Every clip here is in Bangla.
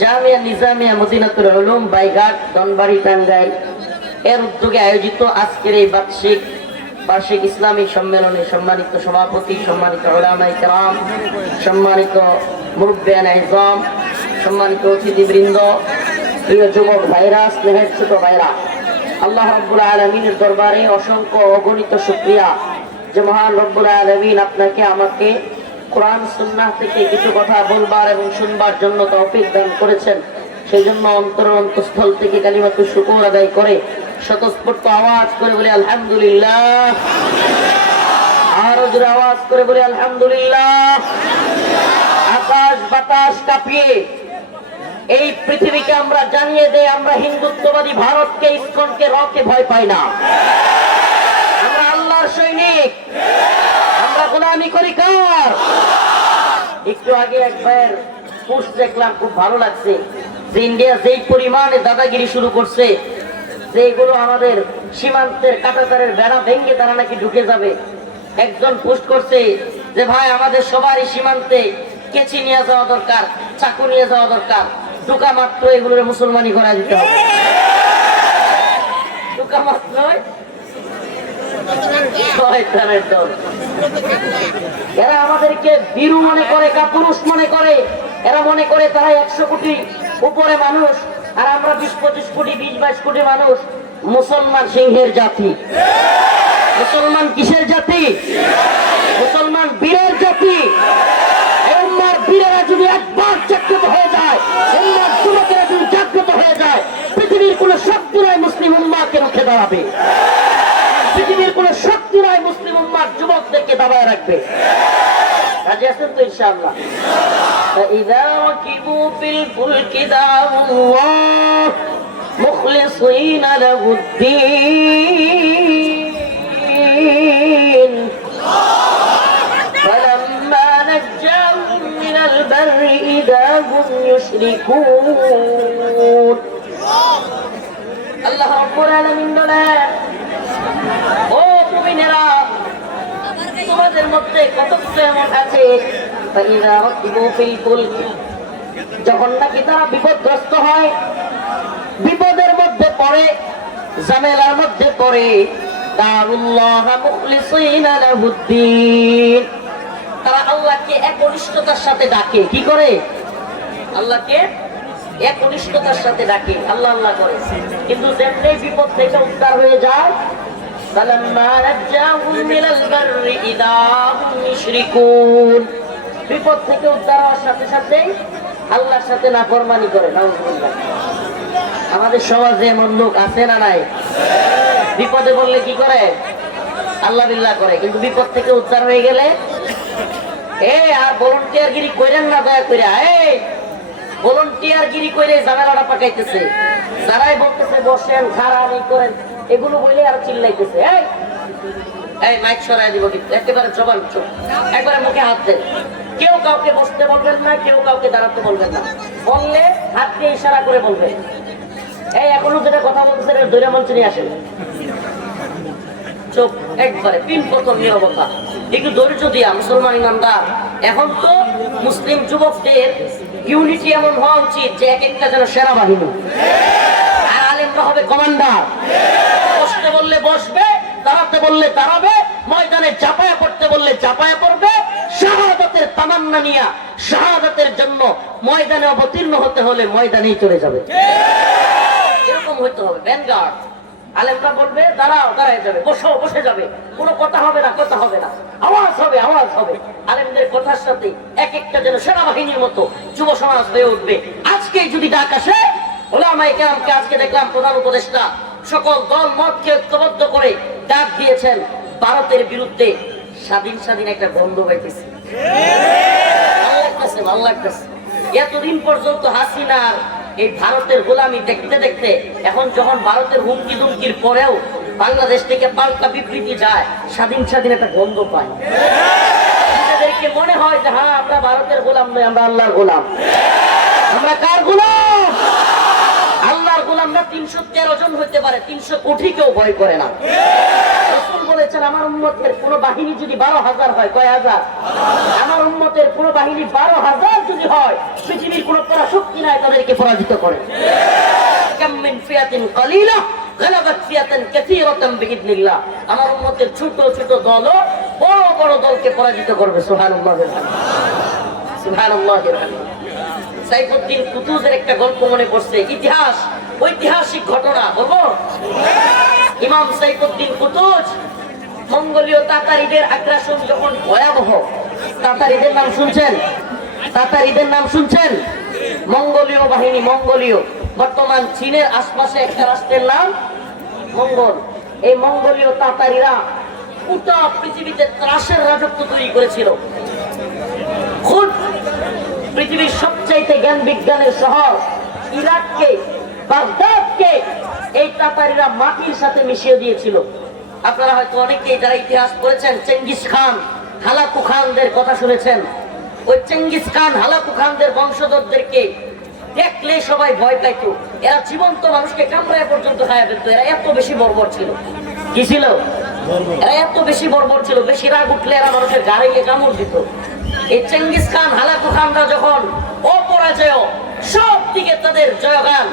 জামিয়া নিজামিয়া মদিনাতুল উলুম বাইঘাট ধনবাড়ি টাঙ্গাইল এর উদ্যোগে আয়োজিত আজকের এই বার্ষিক ইসলামিক সম্মেলনে সম্মানিত সভাপতি, সম্মানিত উলামায়ে কেরাম, সম্মানিত মুরব্বিয়ান আযম, সম্মানিত অতিথিবৃন্দ, প্রিয় যুবক ভাইরা, স্নেহের ছোট ভাইরা, আল্লাহ রাব্বুল আলামিনের দরবারে অসংখ্য অগণিত শুকরিয়া যে মহান রব্বুল আলামিন আপনাকে আমাকে কোরআন সুন্নাহ থেকে কিছু কথা বলবার এবং শুনবার জন্য তৌফিক দান করেছেন। সেই জন্য অন্তরস্থল থেকে কালিমাতুশ শুকর আদায় করে স্বতঃস্ফূর্ত আওয়াজ করে বলি আলহামদুলিল্লাহ। আরো জোরে আওয়াজ করে বলি আলহামদুলিল্লাহ। আকাশ বাতাস কাঁপিয়ে এই পৃথিবীকে আমরা জানিয়ে দেই আমরা হিন্দুত্ববাদী ভারতকে, ইসকনকে, রকে ভয় পাই না। আমরা আল্লাহর সৈনিক, আমরা গোলামি করি কার? একটু আগে একবার পোস্ট দেখলাম, খুব ভালো লাগছে যে ইন্ডিয়া যেই পরিমাণে দাদাগিরি শুরু করছে, যেগুলো আমাদের সীমান্তের কাঁটাতারের বেড়া ভেঙে তারা নাকি ঢুকে যাবে। একজন পোস্ট করছে যে ভাই আমাদের সবারই সীমান্তে কেচি নিয়ে যাওয়া দরকার, চাকু নিয়ে যাওয়া দরকার, ঢুকা মাত্র এগুলোর মুসলমানি করা দিতে হবে। ঢুকা মাত্র এরা আমাদেরকে বীরু মনে করে, কাপুরুষ মনে করে। এরা মনে করে তারা 100 কোটি উপরে মানুষ, আর আমরা 20-25 কোটি, 20-22 কোটি মানুষ। মুসলমান সিংহের জাতি। মুসলমান কিসের জাতি? মুসলমান বীরের জাতি। উম্মার বীরেরা যদি একবার জাগ্রত হয়ে যায়, উম্মার যুবকেরা যদি জাগ্রত হয়ে যায়, পৃথিবীর কোন শক্তি নয় মুসলিম উম্মাকে রুখে দাঁড়াবে। পৃথিবীর কোন শক্তি নয় মুসলিম উম্মার যুবকদেরকে দাবায় রাখবে। রাজি আছেন তো ইনশাআল্লাহ? فإذا ركبوا في الفلك دعوا الله مخلصين له الدين فلما نجاهم من البر إذا هم يشركون الله رب العالمين বলেন, ও মুমিনেরা, তোমাদের মধ্যে কতগুলো এমন আছে فإذا ركبوا في الفلك, যখন নাকি তারা বিপদগ্রস্ত হয়, বিপদের মধ্যে পড়ে, ঝামেলার মধ্যে পড়ে, দাউল্লাহ মুখলিসিনা লাহুদ্দিন, তারা আল্লাহকে একনিষ্ঠতার সাথে ডাকে। কি করে? আল্লাহকে একনিষ্ঠতার সাথে ডাকে, আল্লাহ আল্লাহ করে। কিন্তু যেমনি বিপদ থেকে উদ্ধার হয়ে যায়, ফালাম্মা নাজ্জাহুম মিনাল বাররি ইযা হুম ইউশরিকুন, বিপদ থেকে উদ্ধার হওয়ার সাথে সাথে আল্লাহর সাথে নাফরমানি করে। নাউযুবিল্লাহ। আমাদের সমাজে এমন লোক আছে না নাই? বিপদে বললে কি করে? আল্লাহ বিল্লাহ করে, কিন্তু বিপদ থেকে উদ্ধার হয়ে গেলে আর ভলান্টিয়ারগিরি কইরেন না দয়া করে। ভলান্টিয়ারগিরি কইরে ঝামেলাটা পাকাইতেছে। যারাই বলতেছে বসেন, খারাপ এই করেন, এগুলো বলে আর চিল্লাইতেছে। এই মাইক সরাই দিব, কিন্তু একেবারে জবান চোখ, একবারে মুখে হাত দেন। কেউ কাউকে বসতে বলবেন না, কেউ কাউকে দাঁড়াতে বলবেন না। বললে হাত দিয়ে ইশারা করে বলবেন। এখনো যেটা কথা বলতেছে দৈরা মঞ্চ নিয়ে আসেন। চোখ একবারে পিন প্রথম নীরবতা, একটু ধৈর্য দিয়া। মুসলমান ইমানদার, এখন তো মুসলিম যুবকদের ইউনিটি এমন হওয়া উচিত যে এক একটা যেন সেনাবাহিনী, আর আলেমরা হবে কমান্ডার। বসতে বললে বসবে, দাঁড়াতে বললে দাঁড়াবে, ময়দানে চাপায়া পড়তে বললে চাপায়া পড়বে। শাহাদাতের তামান্না নিয়া শাহাদাতের জন্য ময়দানে অবতীর্ণ হতে হলে ময়দানেই চলে যাবে। এরকম হইতে হবে। ভ্যানগার্ড আলেমরা বলবে দাঁড়াও, দাঁড়ায় যাবে, বসো, বসে যাবে। কোনো কথা হবে না, কথা হবে না, আওয়াজ হবে, আওয়াজ হবে। আলেমদের কথার সাথে এক একটা যেন সেনাবাহিনীর মতো যুব সমাজ হয়ে উঠবে। আজকে যদি ডাক আসে, উলামায়ে কেরামকে আজকে দেখলাম প্রধান উপদেষ্টা সকল দল মতকে ঐক্যবদ্ধ করে ডাক দিয়েছেন ভারতের বিরুদ্ধে। স্বাধীন একটা গন্ধ পাইতেছে, ভালো লাগতেছে। এতদিন পর্যন্ত হাসিনার এই ভারতের গোলামি দেখতে দেখতে এখন যখন ভারতের হুমকি দুমকির পরেও বাংলাদেশ থেকে পাল্টা বিবৃতি যায়, স্বাধীন একটা গন্ধ পায়। নিজেদেরকে মনে হয় যে হ্যাঁ, আমরা ভারতের গোলাম নই, আমরা আল্লাহর গোলাম। আমরা কার গোলাম? আল্লাহর গোলাম না। 313 জন হইতে পারে, 300 কোটি কেউ ভয় করে না। রাসূল বলে বলেছেন আমার উম্মতের কোন বাহিনী যদি 12,000 হয়, কয় হাজার? আমার উম্মতের কোন বাহিনী 12,000 যদি হয়, পৃথিবীর কোন পরাশক্তি নাই তাদেরকে পরাজিত করে। কাম মিন ফিয়াতিন কালিলা গালাবাত ফিয়াতান কাসীরাতান বিইذنিল্লাহ। আমার উম্মতের ছোট ছোট দলও বড় বড় দলকে পরাজিত করবে। সুবহানাল্লাহ, সুবহানাল্লাহ। সাইফুদ্দিন কুতুজের একটা গল্প মনে পড়ছে, ইতিহাস, ঐতিহাসিক ঘটনা বলবো। ইমাম সাইফুদ্দিন কুতুজ মঙ্গোলীয় তাতারিদের আগ্রাসন যখন ভয়াবহ, তাতারিদের নাম শুনছেন? তাতারিদের নাম শুনছেন? মঙ্গোলীয় বাহিনী, মঙ্গোলীয়, বর্তমান চীনের আশপাশে একটা রাষ্ট্রের নাম মঙ্গল। এই মঙ্গোলীয় তাতারিরা পুরো পৃথিবীতে ত্রাসের রাজত্ব তৈরি করেছিল। খুব পৃথিবীর সবচাইতে জ্ঞান বিজ্ঞানের শহর ইরাককে, বাগদাদকে এই তাতারিরা মাটির সাথে মিশিয়ে দিয়েছিল। আপনারা হয়তো অনেকেই যারা ইতিহাস পড়েছেন চেঙ্গিস খান, হালাকু খানদের কথা শুনেছেন। ওই চেঙ্গিস খান, হালাকু খানদের বংশধরদেরকে দেখলে সবাই ভয় পাইত। এরা জীবন্ত মানুষকে কামড়ায় পর্যন্ত খায়া ফেলত। এরা এত বেশি বর্বর ছিল। কি ছিল? এরা এত বেশি বর্বর ছিল, বেশি রাগ উঠলে এরা মানুষের গাড়ি কামড় দিত। এই চেঙ্গিস খান, হালাকু খানরা যখন অপরাজয়, সব দিকে তাদের জয়গান,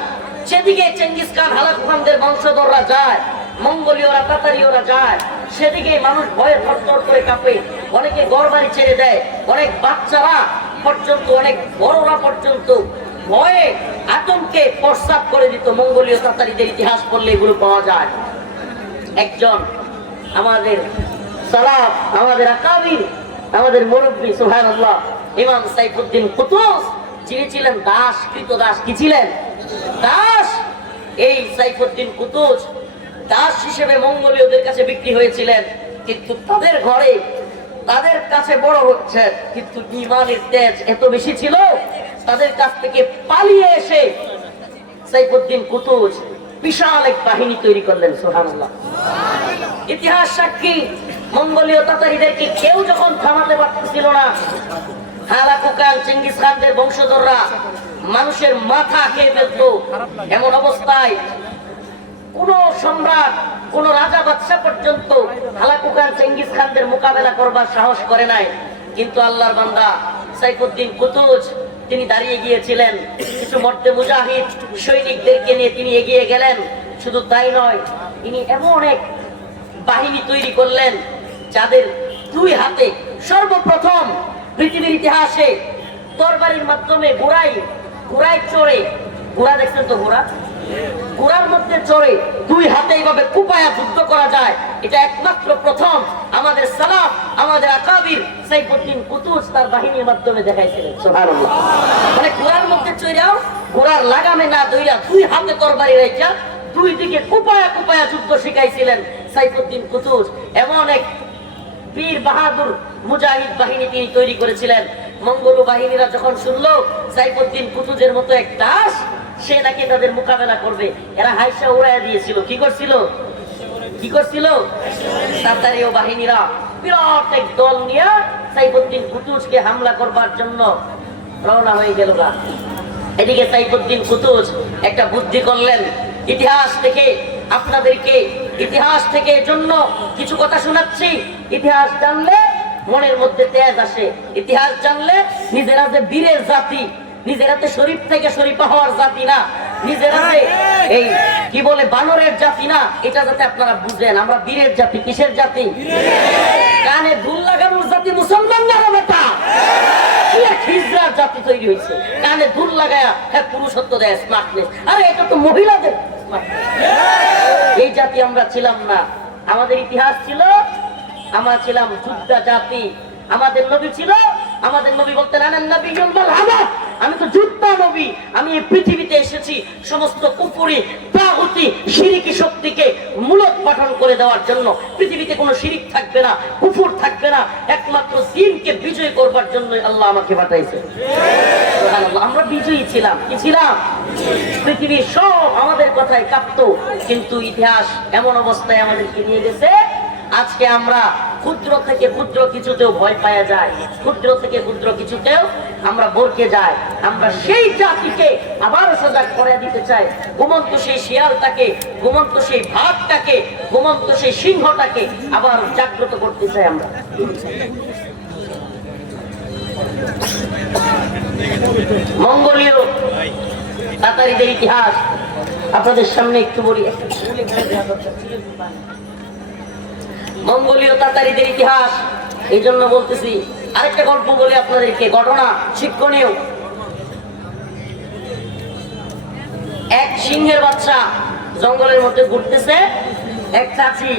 সেদিকে চেঙ্গিস খান, হালাকু খানদের বংশধররা যায়, মঙ্গোলীয়রা, তাতারীয়রা যায়, সেদিকে মানুষ ভয়ে থরথর করে কাঁপে। অনেকে ঘর বাড়ি ছেড়ে দেয়, অনেক বাচ্চারা পর্যন্ত, অনেক বড়রা পর্যন্ত ভয়ে আতঙ্কে প্রস্রাব করে দিত। মঙ্গোলীয় তাতারীদের ইতিহাস পড়লে এগুলো পাওয়া যায়। একজন আমাদের সালাফ, আমাদের আকাবির, আমাদের মুরব্বী সুবহানাল্লাহ ইমাম সাইফুদ্দিন কুতুজ, যিনি ছিলেন দাস, কৃতদাস। কি ছিলেন? দাস। এই সাইফুদ্দিন কুতুজ দাস হিসেবে মঙ্গোলীয়দের কাছে বিক্রি হয়েছিলেন, কিন্তু তাদের ঘরে, তাদের কাছে বড় হচ্ছে, কিন্তু ঈমানের তেজ এত বেশি ছিল, তাদের কাছ থেকে পালিয়ে এসে সাইফুদ্দিন কুতুজ বিশাল এক বাহিনী তৈরি করলেন। সুবহানাল্লাহ। ইতিহাস সাক্ষী, মঙ্গোলীয় তাতারীদেরকে কেউ যখন থামাতে পারতেছিল না, হালাকু খান, চেঙ্গিস খানদের বংশধররা মানুষের মাথা খেয়ে ফেলত। এমন অবস্থায় কোন সম্রাট, কোন রাজা বাদশা পর্যন্ত হালাকু খান, চেঙ্গিস খানদের মোকাবেলা করবার সাহস করে নাই। কিন্তু আল্লাহর বান্দা সাইফুদ্দিন কুতুজ তিনি দাঁড়িয়ে গিয়েছিলেন। কিছু মর্দে মুজাহিদ সৈনিকদেরকে নিয়ে তিনি এগিয়ে গেলেন। শুধু তাই নয়, তিনি এমন এক বাহিনী তৈরি করলেন যাদের দুই হাতে সর্বপ্রথম পৃথিবীর ইতিহাসে তরবারির মাধ্যমে ঘোড়ায় চড়ে, ঘোড়া দেখছেন তো, ঘোড়ার মধ্যে চড়ে দুই হাতে এইভাবে কুপায়া যুদ্ধ করা যায়, এটা একমাত্র প্রথম আমাদের সালাফ, আমাদের আকাবির সাইফুদ্দিন কুতুজ তার বাহিনীর মাধ্যমে দেখাইছিলেন। সুবহানাল্লাহ। মানে ঘোড়ার মধ্যে চড়াও, ঘোড়ার লাগামে না দইরা দুই হাতে তরবারি রেখা দুই দিকে কুপায়া কুপায়া যুদ্ধ শিখাইছিলেন সাইফুদ্দিন কুতুজ। এমন এক বীর বাহাদুর মুজাহিদ বাহিনী তিনি তৈরি করেছিলেন। মঙ্গোল বাহিনীরা যখন শুনলো সাইফুদ্দিন কুতুজের মতো এক দাস, সে নাকি তাদের মোকাবেলা করবে, এরা হাইসা উড়াইয়া দিয়েছিল। কি করছিল? কি করছিল? তাতারীয় বাহিনীরা বিরাট এক দল নিয়ে সাইফুদ্দিন কুতুজকে হামলা করবার জন্য রওনা হয়ে গেল। এদিকে সাইফুদ্দিন কুতুজ একটা বুদ্ধি করলেন। ইতিহাস থেকে আপনাদেরকে, ইতিহাস থেকে জন্য কিছু কথা শোনাচ্ছি। ইতিহাস জানলে মনের মধ্যে তেজ আসে। ইতিহাস জানলে নিজেরা যে বীরের জাতি, নিজেরা তো শরীফ থেকে শরীফা হওয়ার জাতি না, নিজেরা যে এই কি বলে বানরের জাতি না, এটা যাতে আপনারা বুঝেন। আমরা বীরের জাতি। কিসের জাতি? কানে দুল লাগানোর জাতি মুসলমান না হবে তা হিজড়ার জাতি তৈরি হয়েছে। কানে দুল লাগায়া পুরুষত্ব দেয়, স্মার্টনেস। আরে এটা তো মহিলাদের এই জাতি আমরা ছিলাম না। আমাদের ইতিহাস ছিল, আমরা ছিলাম যোদ্ধা জাতি। আমাদের নবী ছিল, আমাদের নবী বলতেন আমি তো যোদ্ধা নবী, আমি এই পৃথিবীতে এসেছি সমস্ত কুফরি, তাগুতি, শিরকি শক্তিকে মূলোৎপাটন করে দেওয়ার জন্য। পৃথিবীতে কোনো শিরিক থাকবে না, কুফর থাকবে না, একমাত্র দ্বীনকে বিজয় করবার জন্য আল্লাহ আমাকে পাঠাইছে। সুবহানাল্লাহ। আমরা বিজয়ী ছিলাম। কি ছিলাম? পৃথিবীর সব আমাদের কথায় কাঁপতো, কিন্তু ইতিহাস এমন অবস্থায় আমাদেরকে নিয়ে গেছে, আজকে আমরা ক্ষুদ্র থেকে ক্ষুদ্র কিছুতেও ভয় পাওয়া যায়, ক্ষুদ্র থেকে ক্ষুদ্র কিছুতেও আমরা বরকে যাই। আমরা সেই জাতিকে আবার সজাগ করে দিতে চাই। ঘুমন্ত সেই শিয়ালটাকে, ঘুমন্ত সেই ভাগটাকে, ঘুমন্ত সেই সিংহটাকে আবার জাগ্রত করতে চাই আমরা। মঙ্গোলীয় তাতারীদের ইতিহাস আপনাদের সামনে একটু বলি। মঙ্গোলীয় তাতারীদের ইতিহাস এই জন্য বলতেছি। আরেকটা গল্প বলি আপনাদেরকে, ঘটনা শিক্ষণীয়। এক সিংহের বাচ্চা জঙ্গলের মধ্যে ঘুরতেছে। এক চাচি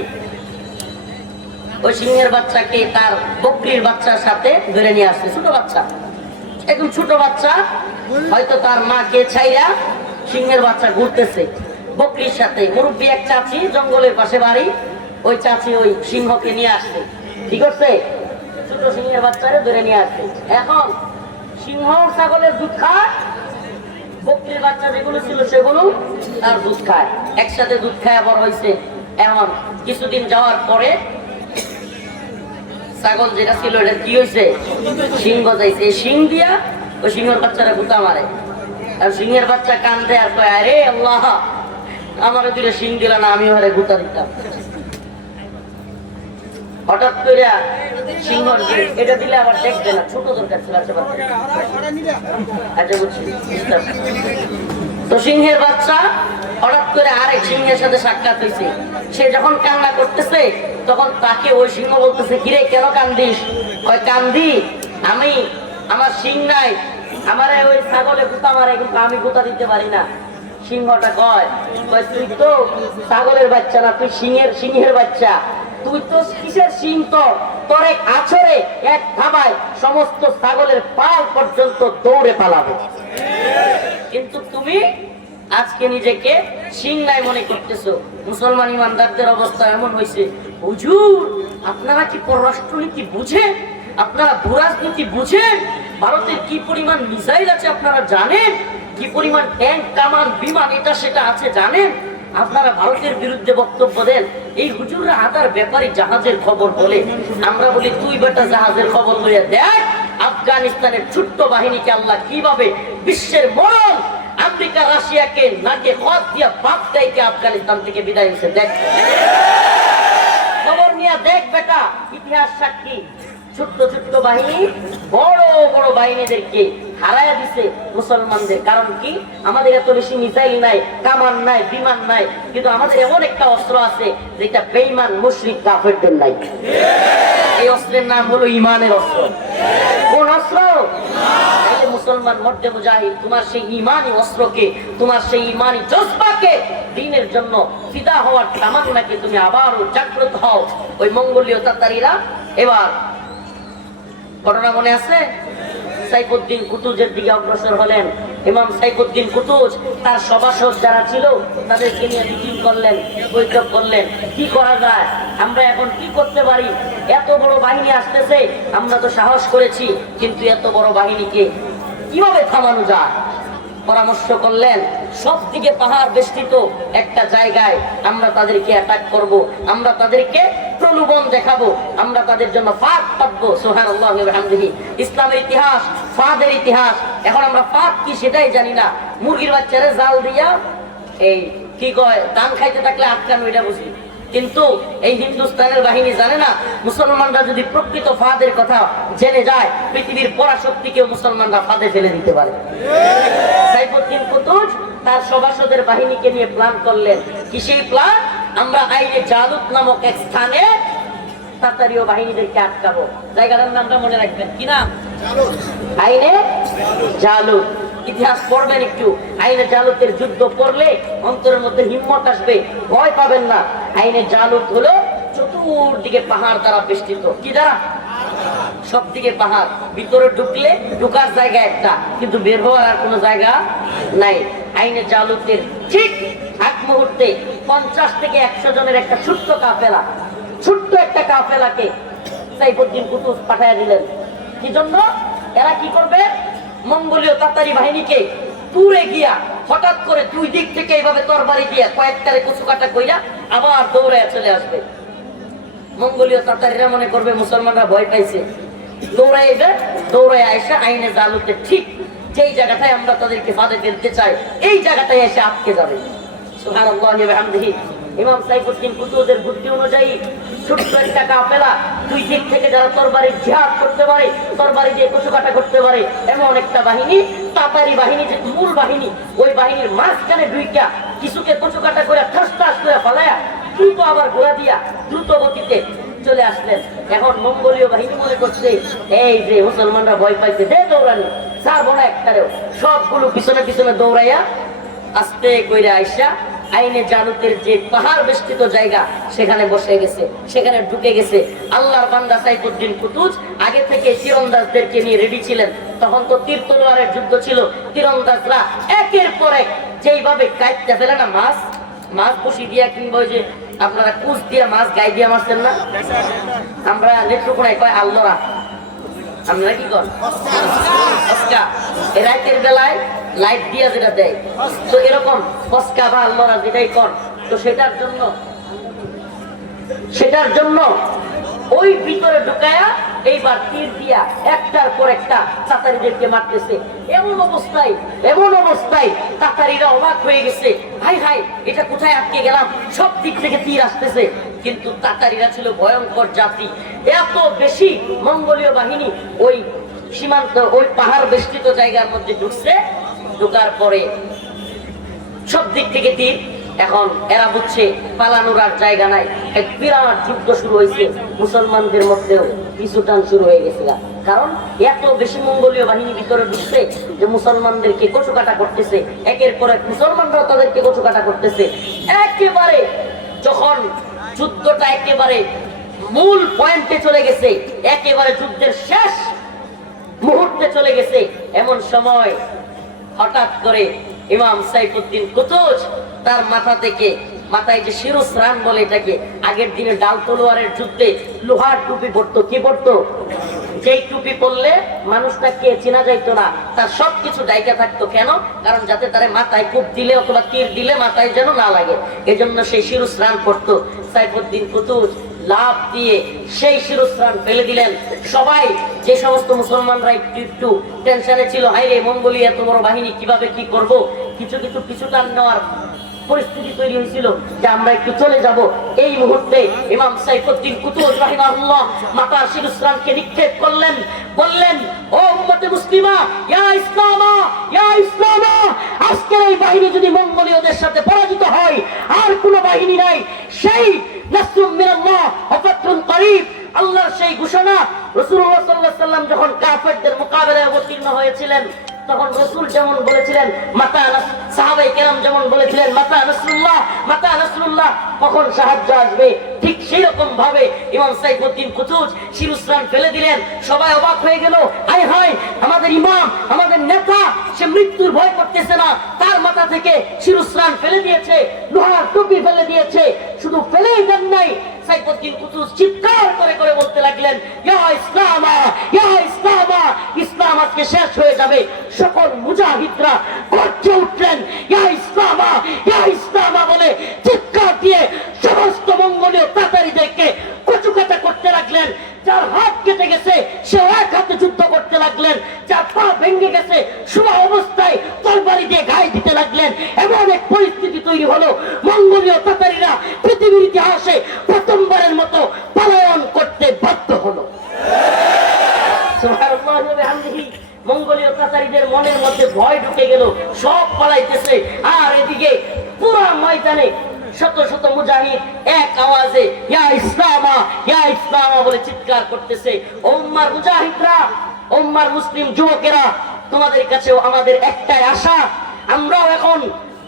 ওই সিংহের বাচ্চাকে তার বকরির বাচ্চার সাথে ধরে নিয়ে আসছে। ছোট বাচ্চা, একদম ছোট বাচ্চা, হয়তো তার মাকে ছাইরা সিংহের বাচ্চা ঘুরতেছে বকরির সাথে। মুরব্বী এক চাচি, জঙ্গলের পাশে বাড়ি, ওই চাচি ওই সিংহকে নিয়ে আসছে। ঠিক আছে, ছোট সিংহের বাচ্চারে ধরে নিয়ে আসছে। এখন সিংহ ছাগলের দুধ খায়, বকরির বাচ্চা যেগুলো ছিল সেগুলো তার দুধ খায়, একসাথে দুধ খায় বড় হয়েছে। এমন কিছুদিন যাওয়ার পরে ছাগল যেটা ছিল এটা কি হয়েছে, সিংহ যাইছে। সিং দিয়া ওই সিংহের বাচ্চারা গুতা মারে। আর সিংহের বাচ্চা কান্দে আর কয়, আরে আল্লাহ, আমারও দিলে সিং দিল না, আমি ওরে গুতা দিতাম। হঠাৎ করে সিংহ এটা দিলে আবার দেখবে না, ছোট দরকার ছিল। আচ্ছা বুঝছি। তো সিংহের বাচ্চা হঠাৎ করে আরেক সিংহের সাথে সাক্ষাৎ হয়েছে। সে যখন কান্না করতেছে তখন তাকে ওই সিংহ বলতেছে, কিরে কেন কান্দিস? ওই কান্দি আমি, আমার সিং নাই, আমার ওই ছাগলে গুতা মারে, কিন্তু আমি গুতা দিতে পারি না। সিংহটা কয়, তুই তো ছাগলের বাচ্চা না, তুই সিংহের বাচ্চা। তুই তো কিসের সিং? তোর এক আছরে, এক ধাবায় সমস্ত ছাগলের পাল পর্যন্ত দৌড়ে পালাবে। কিন্তু তুমি আজকে নিজেকে সিং নাই মনে করতেছো। মুসলমান ইমানদারদের অবস্থা এমন হয়েছে, হুজুর আপনারা কি পররাষ্ট্রনীতি বুঝেন? আপনারা ভূরাজনীতি বুঝেন? ভারতের কি পরিমাণ মিসাইল আছে আপনারা জানেন? কি পরিমাণ ট্যাঙ্ক, কামান, বিমান এটা সেটা আছে জানেন? আপনারা ভারতের বিরুদ্ধে বক্তব্য দেন। এই হুজুররা আদার ব্যাপারে জাহাজের খবর বলে। আমরা বলি, তুই বেটা জাহাজের খবর লইয়া দেখ আফগানিস্তানের ছোট্ট বাহিনীকে আল্লাহ কিভাবে বিশ্বের মরণ আমেরিকা রাশিয়াকে নাকে হাত দিয়া বাপ দেয়কে আফগানিস্তান থেকে বিদায় হয়েছে। দেখ, খবর নিয়ে দেখ বেটা, ইতিহাস সাক্ষী। ছোট্ট ছোট্ট বাহিনী বড় বড় বাহিনীদেরকে হারায়া দিছে মুসলমানদের। কারণ কি? আমাদের এত বেশি মিসাইল নাই, কামান নাই, বিমান নাই, কিন্তু আমাদের এমন একটা অস্ত্র আছে যেটা বেঈমান মুশরিক কাফেরদের নাই। এই অস্ত্রের নাম হলো ইমানের অস্ত্র। কোন অস্ত্র? মুসলমান মর্দে মুজাহিদ, তোমার সেই ইমানি অস্ত্রকে, তোমার সেই ইমানি জজবাকে, দ্বীনের জন্য ফিদা হওয়ার তামান্নাকে তুমি আবারও জাগ্রত হও। ওই মঙ্গোলীয় তাতারীরা এবার, ঘটনা মনে আছে, সাইফুদ্দিন কুতুজের দিকে অগ্রসর হলেন। ইমাম সাইফুদ্দিন কুতুজ তার সভাসদ যারা ছিল তাদেরকে নিয়ে মিটিং করলেন, বৈঠক করলেন। কি করা যায়, আমরা এখন কি করতে পারি? এত বড় বাহিনী আসতেছে, আমরা তো সাহস করেছি, কিন্তু এত বড় বাহিনীকে কিভাবে থামানো যায়? পরামর্শ করলেন, সব দিকে পাহাড় বেষ্টিত একটা জায়গায় আমরা তাদেরকে অ্যাটাক করব, আমরা তাদেরকে প্রলোভন দেখাবো, আমরা তাদের জন্য ফাঁদ পাতবো। সুবহানাল্লাহি ওয়া বিহামদিহি। ইসলামের ইতিহাস, ফাঁদের ইতিহাস। এখন আমরা ফাঁদ কি সেটাই জানি না। মুরগির বাচ্চারে জাল দিয়া এই কি কয়, ধান খাইতে থাকলে আটকানো, এটা বুঝি। কিন্তু এই হিন্দুস্তানের বাহিনী জানে না, মুসলমানরা যদি প্রকৃত ফাঁদের কথা জেনে যায়, পৃথিবীর পরাশক্তিকেও মুসলমানরা ফাঁদে ফেলে দিতে পারে। সাইফুদ্দিন কুতুজ তার সভাসদের বাহিনীকে নিয়ে প্ল্যান করলেন। কি সেই প্ল্যান? আমরা আইনে জালুত নামক এক স্থানে তাতারীয় বাহিনীদেরকে আটকাবো। জায়গাটার নামটা মনে রাখবেন, কি নাম? আইনে জালুত। ইতিহাস পড়বেন একটু। আইনে জালুতের যুদ্ধ করলে অন্তরের মধ্যে হিম্মত আসবে, ভয় পাবেন না। আইনে জালুত হলো চতুর্দিকে পাহাড় দ্বারা বেষ্টিত। কি দ্বারা? সব দিকে পাহাড়। ভিতরে ঢুকলে ঢুকার জায়গা একটা, কিন্তু বের হওয়ার আর কোনো জায়গা নাই। আইনে জালুতের ঠিক এক মুহূর্তে 50 থেকে 100 জনের একটা ছোট্ট কাফেলা, ছোট্ট একটা কাফেলাকে সাইফুদ্দিন কুতুজ পাঠাইয়া দিলেন। কি জন্য? এরা কি করবে? মঙ্গোলীয় তাতারি বাহিনীকে দূরে গিয়া হঠাৎ করে দুই দিক থেকে এইভাবে তরবারি দিয়া কয়েকটারে কচু কাটা কইরা আবার দৌড়ে চলে আসবে। মঙ্গোলীয় তাতারিরা মনে করবে মুসলমানরা ভয় পাইছে, দৌড়ায় আইসা আইনে জালুতে ঠিক যেই জায়গাটায় আমরা তাদেরকে ফাঁদে ফেলতে চাই এই জায়গাটায় এসে আটকে যাবে। সুবহানাল্লাহি ওয়া বিহামদিহি। ইমাম সাইফুদ্দিন কুতুবদের বুদ্ধি অনুযায়ী ছোট্ট একটা কাফেলা, দুই দিক থেকে যারা তরবারি জিহাদ করতে পারে, তরবারি দিয়ে কচুকাটা করতে পারে, এমন একটা বাহিনী, তাতারি বাহিনী যে মূল বাহিনী, ওই বাহিনীর মাঝখানে দুইটা কিছুকে কচুকাটা করে ঠাস ঠাস করে ফেলায়া দ্রুত আবার ঘোড়া দিয়া দ্রুত গতিতে চলে আসলেন। এখন মঙ্গোলীয় বাহিনী মনে করছে এই যে মুসলমানরা ভয় পাইছে, দে দৌড়ানি, ছাড়বো না একটারেও। সবগুলো পিছনে পিছনে দৌড়াইয়া আস্তে কইরা আইসা আইনে জালুতের যে পাহাড় বেষ্টিত জায়গা সেখানে বসে গেছে, সেখানে ঢুকে গেছে। আল্লাহর বান্দা সাইফুদ্দিন কুতুজ আগে থেকে তীরন্দাজদেরকে নিয়ে রেডি ছিলেন। তখন তো তীর তলোয়ারের যুদ্ধ ছিল। তীরন্দাজরা একের পর এক যেইভাবে কাটতে ফেলে না মাছ, মাছ বসি দিয়া কিংবা ওই যে আপনারা কুচ দিয়া মাছ গায়ে দিয়া মারছেন না, আমরা নেত্রকোনায় কয় আল্লরা, আপনারা কি করেন রাতের বেলায় লাইট দিয়া যেটা দেয়, তো এরকম ফসকা বা আল্লরা যেটাই কর, তো সেটার জন্য ওই ভিতরে ঢুকায়া এইবার তীর দিয়া একটার পর একটা তাতারিদেরকে মারতেছে। এমন অবস্থায় তাতারিরা অবাক হয়ে গেছে, হাই হাই এটা কোথায় আটকে গেলাম, সব দিক থেকে তীর আসতেছে। কিন্তু তাতারিরা ছিল ভয়ঙ্কর জাতি, এত বেশি মঙ্গোলীয় বাহিনী ওই সীমান্ত ওই পাহাড় বেষ্টিত জায়গার মধ্যে ঢুকছে। ঢুকার পরে সব দিক থেকে তীর, এখন এরা বুঝছে পালানোর আর জায়গা নাই। এক বিরাট যুদ্ধ শুরু হয়েছে, মুসলমানদের মধ্যেও পিছুটান শুরু হয়ে গেছে, কারণ এত বেশি মঙ্গোলীয় বাহিনী ভিতরে ঢুকছে যে মুসলমানদেরকে কচুকাটা করতেছে, একের পর এক মুসলমানরাও তাদেরকে কচুকাটা করতেছে। একেবারে যখন যুদ্ধটা একেবারে মূল পয়েন্টে চলে গেছে, একেবারে যুদ্ধের শেষ মুহূর্তে চলে গেছে, এমন সময় হঠাৎ করে ইমাম সাইফুদ্দিন কুতুজ তার মাথা থেকে, মাথায় যে শিরস্রান বলে এটাকে, আগের দিনে ডাল তলোয়ারের যুদ্ধে লোহার টুপি পড়তো, কি পড়তো, যেই টুপি পরলে মানুষটাকে চেনা যাইতো না, তার সবকিছু ডাইকা থাকতো। কেন? কারণ যাতে তারে মাথায় কূপ দিলে অথবা তীর দিলে মাথায় যেন না লাগে, এজন্য সেই শিরস্রান পড়তো। সাইফুদ্দিন কুতুজ লাভ দিয়ে সেই শিরস্রান ফেলে দিলেন। সবাই, যে সমস্ত মুসলমানরা একটু টেনশনে ছিল, হাইরে মঙ্গোলিয়া এত বড় বাহিনী কিভাবে কি করব, কিছু পিছুটান নেওয়ার পরিস্থিতি তৈরি হয়েছিল যে আমরা একটু চলে যাব। এই মুহূর্তে ইমাম সাইফুদ্দিন কুতুজ রাহিমাহুল্লাহ মাতার শিরস্রানকে নিক্ষেপ করলেন, বললেন, ও উম্মতে মুসলিমা, ইয়া ইসলামা, ইয়া ইসলামা, আজকের এই বাহিনী যদি মঙ্গোলীয়দের সাথে পরাজিত হয়, আর কোনো বাহিনী নাই, সেই নাসরুম মিনাল্লাহ ওয়া ফাতহুন করিব, আল্লাহর সেই ঘোষণা। রাসূলুল্লাহ সাল্লাল্লাহু আলাইহি ওয়াসাল্লাম যখন কাফেরদের মোকাবেলায় অবতীর্ণ হয়েছিলেন, তখন রাসূল যেমন বলেছিলেন মাতা, সাহাবায়ে কেরাম যেমন বলেছিলেন মাতা নাসরুল্লাহ, মাতা নাসরুল্লাহ, কখন সাহায্য আসবে, ঠিক সেই রকম ভাবে ইমাম সাইফুদ্দিন কুতুজ শিরস্রান ফেলে দিলেন। সবাই অবাক হয়ে গেল, হায় হায়, আমাদের ইমাম, আমাদের নেতা, সে মৃত্যুর ভয় করতেছে না, তার মাথা থেকে শিরস্রান ফেলে দিয়েছে, লোহার টুপি ফেলে দিয়েছে। শুধু ফেলেই দেন নাই, সাইফুদ্দিন কুতুজ চিৎকার করে করে বলতে লাগলেন, ইয়া ইসলামা, ইয়া ইসলামা, ইসলাম আজকে শেষ হয়ে যাবে। সকল মুজাহিদরা গর্জে উঠলেন, ইয়া ইসলামা, ইয়া ইসলামা বলে চিৎকার দিয়ে সমস্ত মঙ্গোলীয় তাতারিদেরকে কচুকাটা করতে লাগলেন। যার হাত কেটে গেছে সে এক হাতে যুদ্ধ করতে লাগলেন, যার পা ভেঙে গেছে শুভ অবস্থায় তরবারি দিয়ে গায়ে দিতে লাগলেন। এমন এক পরিস্থিতি তৈরি হলো, মঙ্গোলীয় তাতারিরা পৃথিবীর ইতিহাসে প্রথমবারের মতো পলায়ন করতে বাধ্য হলো। সুবহানাল্লাহি ওয়া বিহামদিহি। মঙ্গোলীয় তাতারিদের মনের মধ্যে ভয় ঢুকে গেল, সব পালাইতেছে, আর এদিকে পুরো ময়দানে শত শত মুজাহিদ এক আওয়াজে ইয়া ইসলামা, ইয়া ইসলামা বলে চিৎকার করতেছে। ও উম্মার মুজাহিদরা, উম্মার মুসলিম যুবকেরা, তোমাদের কাছেও আমাদের একটাই আশা, আমরাও এখন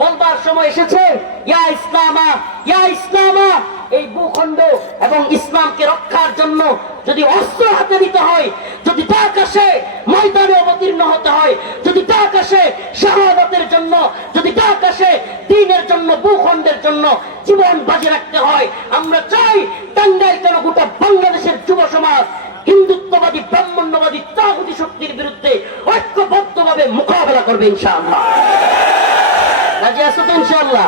বলবার সময় এসেছে, ইয়া ইসলামা, ইয়া ইসলামা। এই ভূখণ্ড এবং ইসলামকে রক্ষার জন্য যদি অস্ত্র হাতে নিতে হয়, যদি ডাক আসে ময়দানে অবতীর্ণ হতে হয়, যদি ডাক আসে শাহাদাতের জন্য, যদি ডাক আসে দ্বীনের জন্য, ভূখণ্ডের জন্য জীবন বাজি রাখতে হয়, আমরা চাই টাঙ্গাইল কেন গোটা বাংলাদেশের যুব সমাজ হিন্দুত্ববাদী, ব্রাহ্মণ্যবাদী, তাগুতি শক্তির বিরুদ্ধে ঐক্যবদ্ধভাবে মোকাবেলা করবে ইনশাআল্লাহ। রাজি আছো তো ইনশাআল্লাহ?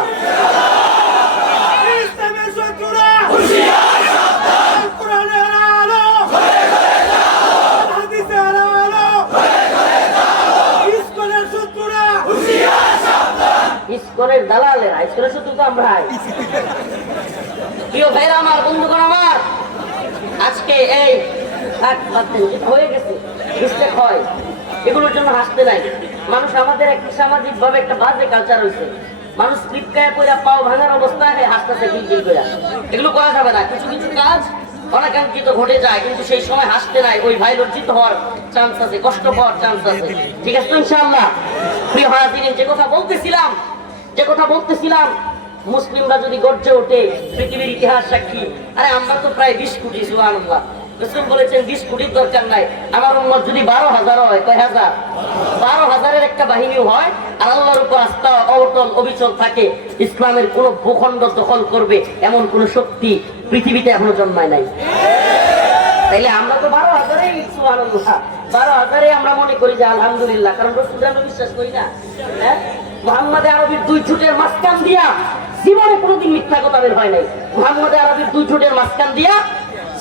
ইসকনের দালালেরা, ইসকনের শুধু তো আমরা। প্রিয় ভাইরা আমার, বন্ধুগণ আমার, আজকে এই হয়ে গেছে, মিস্টেক হয়, এগুলোর জন্য হাসতে নাই। মানুষ আমাদের একটা সামাজিক ভাবে একটা বাজে কালচার হয়েছে। মানুষ ফ্লিপকার্টে করে পাও ভাঙার অবস্থায় হাসতেছে কিলকিল করে। এগুলো করা যাবে না। কিছু কিছু কাজ অনাকাঙ্ক্ষিত ঘটে যায়, কিন্তু সেই সময় হাসতে নাই। ওই ভাই লজ্জিত হওয়ার চান্স আছে, কষ্ট পাওয়ার চান্স আছে। ঠিক আছে তো ইনশাআল্লাহ? প্রিয় হাজিরিন, যে কথা বলতেছিলাম, মুসলিমরা যদি গর্জে ওঠে, পৃথিবীর ইতিহাস সাক্ষী। আরে আমরা তো প্রায় 20 কোটি, সুবহানাল্লাহ। রাসূল বলেছেন 20 কোটির দরকার নাই। আমার উম্মত যদি 12,000 হয়, কয় হাজার? 12,000-এর একটা বাহিনীও হয়, আর আল্লাহর উপর আস্থা অটল অবিচল থাকে, ইসলামের কোন ভূখণ্ড দখল করবে এমন কোন শক্তি পৃথিবীতে এখনো জন্মায় নাই। তাইলে আমরা তো 12,000-এই, সুবহানাল্লাহ, 12,000-এ আমরা মনে করি যে আলহামদুলিল্লাহ, কারণ রাসূলকে আমরা বিশ্বাস করি না। হ্যাঁ, মুহাম্মদ আরবির 2 ঠোঁটের মাঝখান দিয়া জীবনে কোনোদিন মিথ্যা কথা বের হয় নাই। মুহাম্মদ আরবির 2 ঠোঁটের মাঝখান দিয়া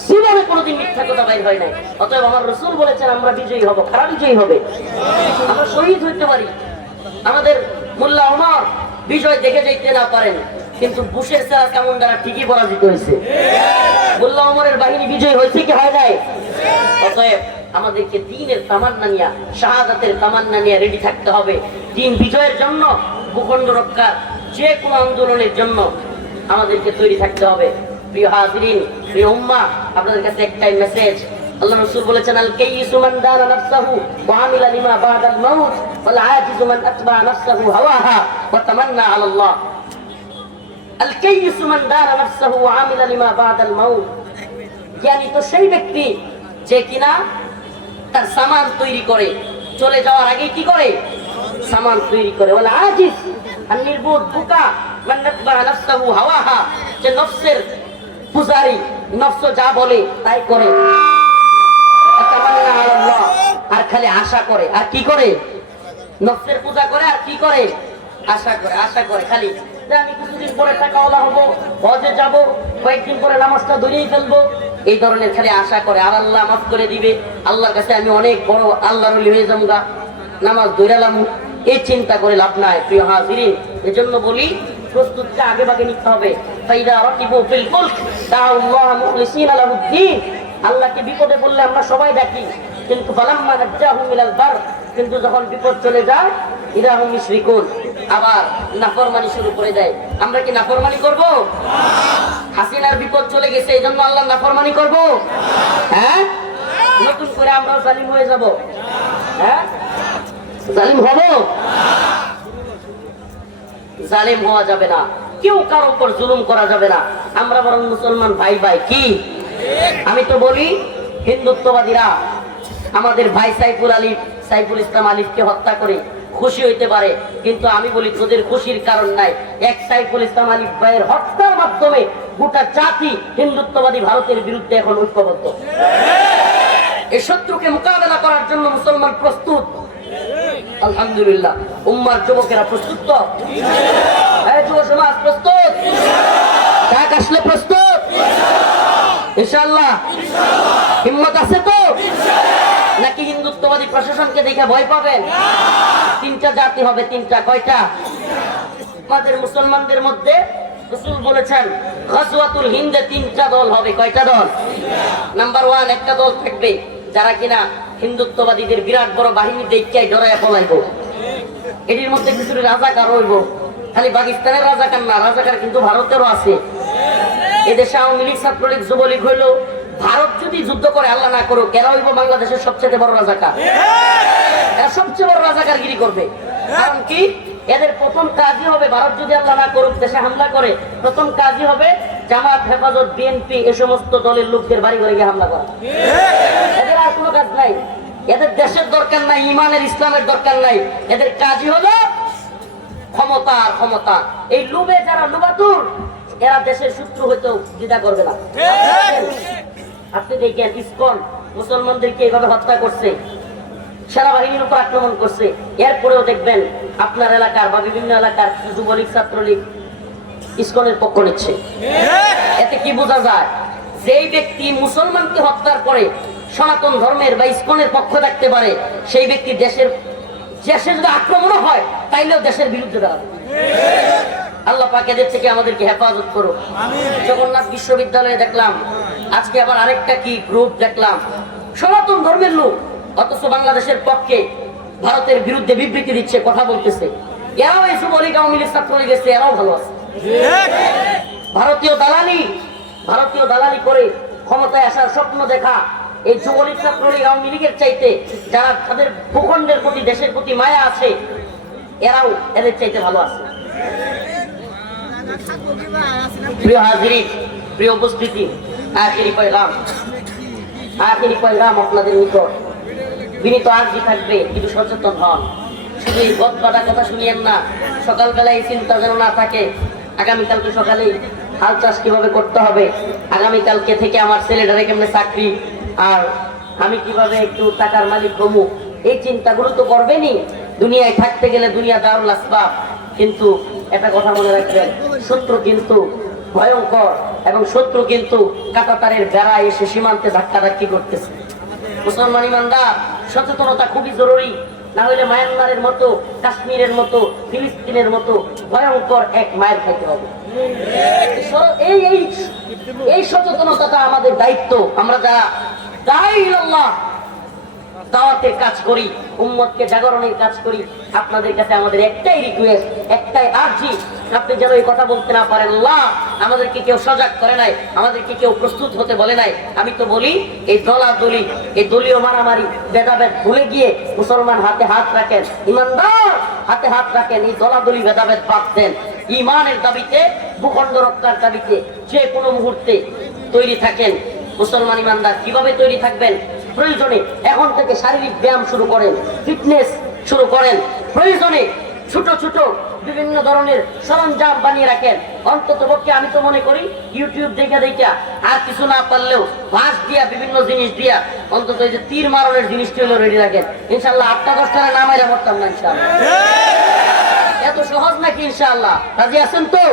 জীবনে কোনোদিন মিথ্যা কথা বের হয় নাই। অতএব আমার রাসূল বলেছেন আমরা বিজয়ী হব। কারা বিজয়ী হবে? আমরা শহীদ হইতে পারি। আমাদের মোল্লা ওমর বিজয় দেখে যাইতে না পারেন, কিন্তু বুশের সেরা কেমন দ্বারা ঠিকই পরাজিত হয়েছে। মোল্লা ওমরের বাহিনী বিজয় হয়েছে কি হয় নাই? অতএব আমাদেরকে দ্বীনের তামান্না নিয়ে, শাহাদাতের তামান্না নিয়ে রেডি থাকতে হবে। দ্বীন বিজয়ের জন্য, ভূখণ্ড রক্ষার যে কোনো আন্দোলনের জন্য আমাদেরকে তৈরি থাকতে হবে। প্রিয় হাজিরিন, প্রিয় উম্মাহ, আপনাদের কাছে একটাই মেসেজ। আল্লাহ রাসূল বলেছেন, আল কাইয়িসু মান দানা নাফসাহু ওয়া আমিলা লিমা বাদাল মাউত ওয়াল আজিজু মান আতবা নাফসাহু হাওয়াহা ওয়া তামান্না আলা আল্লাহ। আল কাইয়িসু মান দানা নাফসাহু ওয়া আমিলা লিমা বাদাল মাউত। জ্ঞানী তো সেই ব্যক্তি যে কিনা তার সামান তৈরি করে, চলে যাওয়ার আগে কি করে? সামান তৈরি করে। ওয়াল আজিজ, আর নির্বোধ বোকা, মান আতবা নাফসাহু হাওয়াহা, যে নফসের পূজারি, নফস যা বলে তাই করে। আর খালি আশা করে। আর কি করে? নফসের পূজা করে, আর কি করে? আশা করে খালি যে আমি কিছুদিন পরে টাকাওয়ালা হবো, হজে যাব, কয়েকদিন পরে নামাজটা ধরিয়ে ফেলবো, এই ধরনের খালি আশা করে। আর আল্লাহ মাফ করে দিবে, আল্লাহর কাছে আমি অনেক বড় আল্লাহর ওলি হয়ে যাবো, নামাজ ধরালাম, এই চিন্তা করে লাভ নাই। প্রিয় হাজিরিন, এজন্য বলি প্রস্তুতটা আগে ভাগে নিতে হবে। ফাইদা রাকিবু ফিল ফুলক দাউল্লাহ মুখলিসিনা লাহুদ্দিন। আল্লাহকে বিপদে বললে আমরা সবাই ডাকি, কিন্তু ফালাম্মা নাজ্জাহুম মিনাল বার, কিন্তু যখন বিপদ চলে যায় ইদা হুম মুশরিকুন, আবার নাফরমানি শুরু করে দেয়। আমরা কি নাফরমানি করব? হাসিনার বিপদ চলে গেছে, এইজন্য আল্লাহ নাফরমানি করব? হ্যাঁ, নতুন করে আমরা জালিম হয়ে যাব? হ্যাঁ, জালিম হব? জালিম হওয়া যাবে না, কেউ কারো উপর জুলুম করা যাবে না। আমরা বরং মুসলমান ভাই ভাই কি? আমি তো বলি হিন্দুত্ববাদীরা আমাদের ভাই সাইফুল ইসলাম আলিফকে হত্যা করে খুশি হইতে পারে, কিন্তু আমি বলি তোদের খুশির কারণ নাই। এক সাইফুল ইসলাম আলিফ ভাইয়ের হত্যার মাধ্যমে গোটা জাতি হিন্দুত্ববাদী ভারতের বিরুদ্ধে এখন ঐক্যবদ্ধ। এই শত্রুকে মোকাবেলা করার জন্য মুসলমান প্রস্তুত, আলহামদুলিল্লাহ। উম্মার যুবকেরা প্রস্তুত তো? যুব সমাজ প্রস্তুত? ডাক আসলে প্রস্তুত? ইনশাআল্লাহ। হিম্মত আছে তো? নাকি হিন্দুত্ববাদী প্রশাসনকে দেখে ভয় পাবেন? 3টা জাতি হবে, 3টা। কয়টা? আমাদের মুসলমানদের মধ্যে রাসূল বলেছেন গাজওয়াতুল হিন্দে 3টা দল হবে। কয়টা দল? নাম্বার 1, একটা দল থাকবে যারা কিনা হিন্দুত্ববাদীদের বিরাট বড় বাহিনী দেখায় ডরায় পলাইব। এটির মধ্যে কিছু রাজাকার হইব, খালি পাকিস্তানের রাজাকার না, রাজাকার কিন্তু ভারতেরও আছে। এদেশে আওয়ামী লীগ, ছাত্রলীগ, যুবলীগ হইলো, ভারত যদি যুদ্ধ করে আল্লাহ না করুক, এরা হইব বাংলাদেশের সবচেয়ে বড় রাজাকার। এরা সবচেয়ে বড় রাজাকারগিরি করবে। কারণ কি? এদের প্রথম কাজই হবে, ভারত যদি আল্লাহ না করুক দেশে হামলা করে, প্রথম কাজই হবে জামাত, হেফাজত, বিএনপি, এই সমস্ত দলের লোকদের বাড়ি ঘরে গিয়ে হামলা করা। এদের আর কোনো কাজ নাই। এদের দেশের দরকার নাই, ইমানের ইসলামের দরকার নাই। এদের কাজই হলো ক্ষমতা আর ক্ষমতা। এই লোভে যারা লোভাতুর, এরা দেশের শত্রু হইতেও দ্বিধা করবে না। আপনি দেখেন ইসকন মুসলমানদেরকে এইভাবে হত্যা করছে, সেনাবাহিনীর উপর আক্রমণ করছে, এরপরেও দেখবেন আপনার এলাকার বা বিভিন্ন এলাকার যুবলীগ, ছাত্রলীগ ইসকনের পক্ষ নিচ্ছে। এতে কি বোঝা যায়? যেই ব্যক্তি মুসলমানকে হত্যার পরে সনাতন ধর্মের বা ইসকনের পক্ষ থাকতে পারে, সেই ব্যক্তি দেশের যদি আক্রমণ হয় তাইলেও দেশের বিরুদ্ধে দাঁড়াবে। আল্লাহ পাক এদের থেকে আমাদেরকে হেফাজত করুক। জগন্নাথ বিশ্ববিদ্যালয়ে দেখলাম আজকে আবার আরেকটা কি গ্রুপ দেখলাম, সনাতন ধর্মের লোক, অথচ বাংলাদেশের পক্ষে ভারতের বিরুদ্ধে বিবৃতি দিচ্ছে, কথা বলতেছে। এরাও এই যুবলীগ আওয়ামী লীগ ছাত্রলীগ গেছে, এরাও ভালো আছে। ভারতীয় দালালি করে ক্ষমতায় আসার স্বপ্ন দেখা এই যুবলীগ ছাত্রলীগ আওয়ামী লীগের চাইতে যারা তাদের ভূখণ্ডের প্রতি, দেশের প্রতি মায়া আছে, এরাও এদের চাইতে ভালো আছে। প্রিয় হাজিরিন, প্রিয় উপস্থিতি, আখিরি পয়গাম আপনাদের নিকট বিনীত আর্জি থাকবে, কিন্তু সচেতন হন। শুধু এই বদবাটা কথা শুনিয়েন না, সকালবেলায় এই চিন্তা যেন না থাকে আগামীকালকে সকালে হাল চাষ কিভাবে করতে হবে, আগামীকালকে থেকে আমার ছেলেটারে কেমনে চাকরি, আর আমি কিভাবে একটু টাকার মালিক হবো, এই চিন্তাগুলো তো করবেনই। দুনিয়ায় থাকতে গেলে দুনিয়া দারুল আসবাব, কিন্তু একটা কথা মনে রাখবেন, শত্রু কিন্তু ভয়ঙ্কর, এবং শত্রু কিন্তু কাঁটাতারের বেড়া এসে সীমান্তে ধাক্কাধাক্কি করতেছে। মুসলমান ইমানদার, সচেতনতা খুবই জরুরি, না হলে মায়ানমারের মতো, কাশ্মীরের মতো, ফিলিস্তিনের মতো ভয়ঙ্কর এক মায়ের খাইতে হবে। এই সচেতনতাটা আমাদের দায়িত্ব। আমরা যারা দাওয়াতের কাজ করি, উম্মতকে জাগরণের কাজ করি, আপনাদের কাছে আমাদের একটাই রিকোয়েস্ট, একটাই আর্জি, আপনি যেন এই কথা বলতে না পারেন, আল্লাহ আমাদেরকে কেউ সজাগ করে নাই, আমাদেরকে কেউ প্রস্তুত হতে বলে নাই। আমি তো বলি এই দলাদলি, এই দলীয় মারামারি, ভেদাভেদ ভুলে গিয়ে মুসলমান হাতে হাত রাখেন, ইমানদার হাতে হাত রাখেন, এই দলাদলি ভেদাভেদ বাদ দেন, ইমানের দাবিতে, ভূখণ্ড রক্ষার দাবিতে যে কোনো মুহূর্তে তৈরি থাকেন। মুসলমান ইমানদার কিভাবে তৈরি থাকবেন? প্রয়োজনে এখন থেকে শারীরিক ব্যায়াম শুরু করেন, ফিটনেস শুরু করেন, প্রয়োজনে ছোট ছোট বিভিন্ন ধরনের সরঞ্জাম বানিয়ে রাখেন। অন্তত পক্ষে আমি তো মনে করি ইউটিউব দেখে আর কিছু না পারলেও বাঁশ দিয়া, বিভিন্ন জিনিস দিয়া, অন্তত এই যে তীর মারণের জিনিসটি হলো রেডি রাখেন। ইনশাল্লাহ 8-10টা নামাইরা মরতাম না ইনশাল্লাহ। এত সহজ নাকি? ইনশাআল্লাহ রাজি আছেন তো?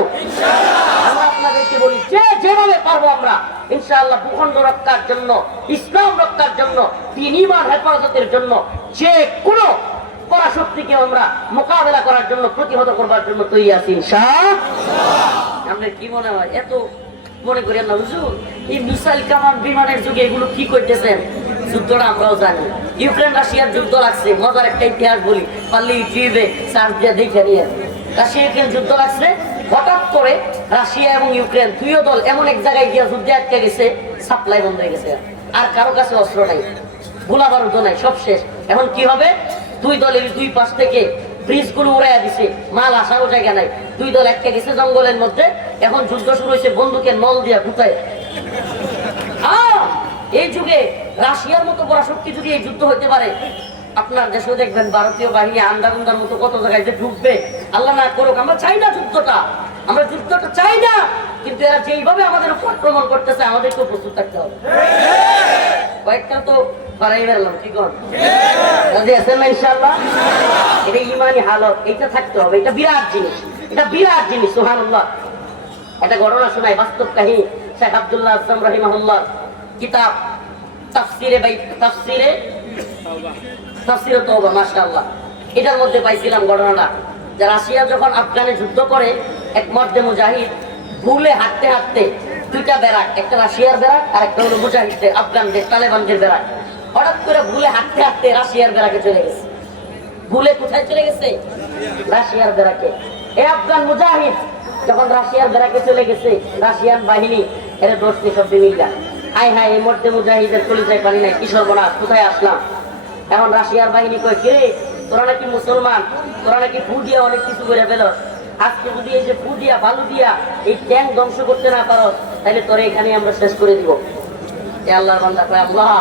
আমরা আপনাদেরকে বলি যে যেভাবে পারবো আমরা ইনশাআল্লাহ ভূখণ্ড রক্ষার জন্য, ইসলাম রক্ষার জন্য, দ্বীন ঈমান হেফাজতের জন্য যে কোনো পরাশক্তিকে আমরা মোকাবেলা করার জন্য, প্রতিহত করবার জন্য তৈরি আছি ইনশাআল্লাহ। আমরা কি মনে হয় এত মনে করি না হুজুর, এই মিসাইল কামান বিমানের যুগে এগুলো কি করতেছেন? যুদ্ধটা আমরাও জানি, ইউক্রেন রাশিয়ার যুদ্ধ লাগছে, মজার একটা ইতিহাস বলি, পারলে ইউটিউবে সার্চ দিয়ে দেখে নিয়ে। রাশিয়া ইউক্রেন যুদ্ধ লাগছে, হঠাৎ করে রাশিয়া এবং ইউক্রেন দুইও দল এমন এক জায়গায় গিয়ে যুদ্ধে আটকে গেছে, সাপ্লাই বন্ধ হয়ে গেছে, আর কারো কাছে অস্ত্র নাই, গোলা বারুদ নাই, সব শেষ। এখন কি হবে? দুই দলের দুই পাশ থেকে ব্রিজ গুলো উড়াইয়া দিছে, মাল আসারও জায়গা নাই, দুই দল একটা গেছে জঙ্গলের মধ্যে। এখন যুদ্ধ শুরু হয়েছে বন্দুকের নল দিয়া ঢুকায়। এই যুগে রাশিয়ার মতো পরাশক্তি যদি এই যুদ্ধ হইতে পারে, আপনার দেশেও দেখবেন ভারতীয় বাহিনী আন্দার মতো কত জায়গায় যে ঢুকবে। আল্লাহ না করুক, আমরা চাই না যুদ্ধটা, আমরা যুদ্ধটা চাই না, কিন্তু এরা যেইভাবে আমাদের উপর আক্রমণ করতেছে আমাদেরকেও প্রস্তুত থাকতে হবে। কয়েকটা তো বাড়াই বেরলাম, ঠিক আছে না ইনশাআল্লাহ? এটা ইমানি হালত, এটা থাকতে হবে, এটা বিরাট জিনিস, এটা বিরাট জিনিস। সুবহানাল্লাহ। একটা ঘটনা শোনাই, বাস্তব কাহিনী। শেখ আব্দুল্লাহ আসলাম রাহিমাহুল্লাহ কিতাব তাফসিরে তাওবা, মাশাআল্লাহ, এটার মধ্যে পাইছিলাম ঘটনাটা যে রাশিয়া যখন আফগানে যুদ্ধ করে, এক মর্দে মুজাহিদ ভুলে হাঁটতে হাঁটতে দুইটা ব্যারাক, একটা রাশিয়ার ব্যারাক আর একটা হলো মুজাহিদদের, আফগানদের, তালেবানদের ব্যারাক, হঠাৎ করে ভুলে হাঁটতে হাঁটতে রাশিয়ার ব্যারাকে চলে গেছে। ভুলে কোথায় চলে গেছে? রাশিয়ার ব্যারাকে। এই আফগান মুজাহিদ যখন রাশিয়ার ব্যারাকে চলে গেছে, রাশিয়ান বাহিনী এর দোষী সব মিল্লা, আয় হায় এই মর্দে মুজাহিদের কলিজায় পানি নাই, কি সর্বনাশ, কোথায় আসলাম। এখন রাশিয়ার বাহিনী কয়, কে তোরা নাকি মুসলমান, তোরা নাকি ফু দিয়া অনেক কিছু করে ফেল, আজকে যদি এই যে ফু দিয়া, বালু দিয়া এই ট্যাঙ্ক ধ্বংস করতে না পারো, তাহলে তোরা এখানে আমরা শেষ করে দিব। আল্লাহর বান্দা কয়, আল্লাহ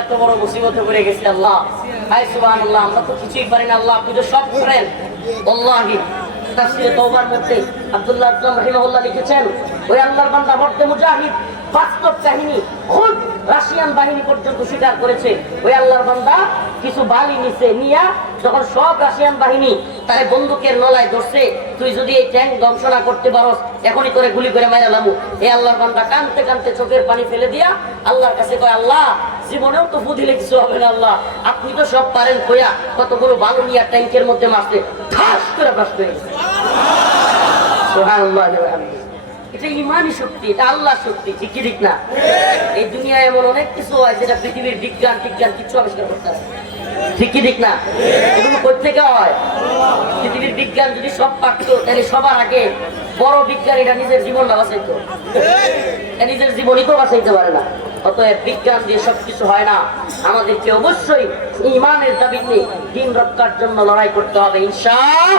এত বড় মুসিবতে পড়ে গেছে, আল্লাহ হায় সুবহানাল্লাহ, আমরা তো কিছুই পারি না, আল্লাহ আপনি তো সব করেন। আল্লাহি তাফসীরে তাওবার মধ্যে আব্দুল্লাহ আসলাম রাহিমাহুল্লাহ লিখেছেন, ওই আল্লাহর বান্দা মর্দে মুজাহিদ বাস্তব কাহিনী, খুদ রাশিয়ান বাহিনী পর্যন্ত স্বীকার করেছে। ওই আল্লাহর বান্দা কিছু বালি নিচে নিয়া যখন সব রাশিয়ান বাহিনী তারে বন্দুকের নলায় ধরছে, তুই যদি এই ট্যাঙ্ক ধ্বংস না করতে পারস এখনই তোরে গুলি করে মাইরা লামু। এই আল্লাহর বান্দা কানতে কানতে চোখের পানি ফেলে দিয়া আল্লাহর কাছে কয়, আল্লাহ জীবনেও তো বুঝিলে কিছু হবে না, আল্লাহ আপনি তো সব পারেন। কইয়া কতগুলো বালু নিয়া ট্যাঙ্কের মধ্যে মারছে, ঠাস করে নষ্ট হয়ে গেছে। সুবহানাল্লাহ ওয়া বিহামদিহি। এটা ইমানি শক্তি, এটা আল্লাহর শক্তি, ঠিক কি ঠিক না? এই দুনিয়ায় এমন অনেক কিছু হয় যেটা পৃথিবীর বিজ্ঞান কিছু আবিষ্কার করতে পারে, ঠিক কি ঠিক না? এগুলো কোথেকে হয়? পৃথিবীর বিজ্ঞান যদি সব পারতো তাহলে সবার আগে বড় বিজ্ঞানীরা নিজের জীবনটা বাঁচাইতো, নিজের জীবনই তো বাঁচাইতে পারে না। অতএব বিজ্ঞান দিয়ে সবকিছু হয় না, আমাদেরকে অবশ্যই ইমানের দাবি নিয়ে দিন রক্ষার জন্য লড়াই করতে হবে ইনশাআল্লাহ।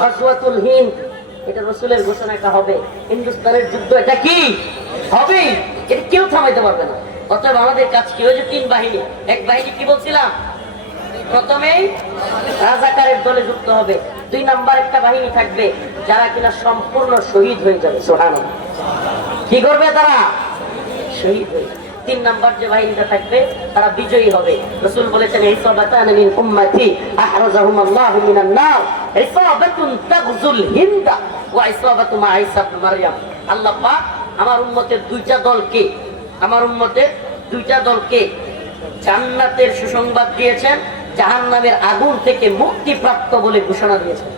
গাজওয়াতুল হিন্দ, এটা রাসূলের ঘোষণা, এটা হবে। হিন্দুস্তানের যুদ্ধ, এটা কি হবে? এটা কেউ থামাইতে পারবে না। অতএব আমাদের কাজ কি? ওই যে 3 বাহিনী, এক বাহিনী কি বলছিলাম, প্রথমেই রাজাকারের দলে যুক্ত হবে। 2 নাম্বার একটা বাহিনী থাকবে যারা কিনা সম্পূর্ণ শহীদ হয়ে যাবে। সুবহানাল্লাহ। কি করবে তারা? শহীদ হয়ে যাবে। 3 নাম্বার যে বাহিনীটা থাকবে তারা বিজয়ী হবে। রাসূল বলেছেন, ইসাবাতান মিন উম্মতি আহরাজাহুম আল্লাহু মিনান নার, ইসাবাতুন তাগজুল হিন্দা ওয়া ইসাবাতু মা ঈসা ইবনে মারইয়াম। আল্লাহ পাক আমার উম্মতের 2টা দলকে জান্নাতের সুসংবাদ দিয়েছেন, জাহান্নামের আগুন থেকে মুক্তিপ্রাপ্ত বলে ঘোষণা দিয়েছেন।